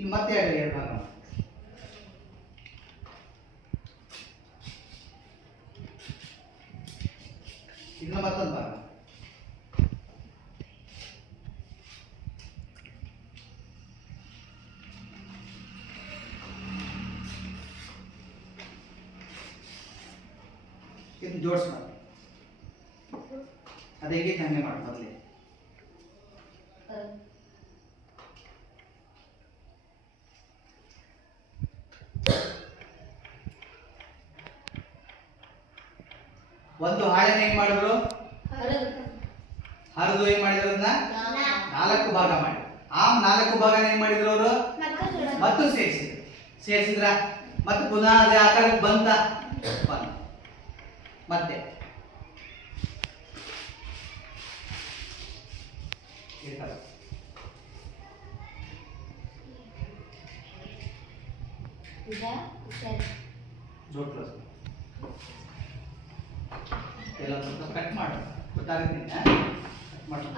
ಈಗ ಮತ್ತೆ ಎರಡು ಭಾಗ ಮಾಡಿ. ಇದನ್ನ ಮತ್ತೊಂದು ಭಾಗ. ಇದನ್ನ ಜೋಡಿಸ್ ಮಾಡಿ. ಅದು ಹೇಗಿತ್ತು ಹಂಗೆ ಮಾಡಿ ಮೊದಲೇ. ಒಂದು ಹಾಳೆನ ಹೆಂಗ್ ಮಾಡಿದ್ರು? ಹರಿದು ಏನ್ ಮಾಡಿದ್ರು? ಅದನ್ನ 4 ಭಾಗ ಮಾಡಿ. ಆ 4 ಭಾಗನ ಏನ್ ಮಾಡಿದ್ರು ಅವರು? ಮತ್ತು ಸೇರಿಸಿದ್ರ ಮತ್ತೆ ಪುನಃ ಅದೇ ಆಕಾರಕ್ಕೆ ಬಂತ. ಮತ್ತೆ ಎಲ್ಲ ಸ್ವಲ್ಪ ಕಟ್ ಮಾಡು. ಗೊತ್ತಾಗುತ್ತೆ? ಕಟ್ ಮಾಡು.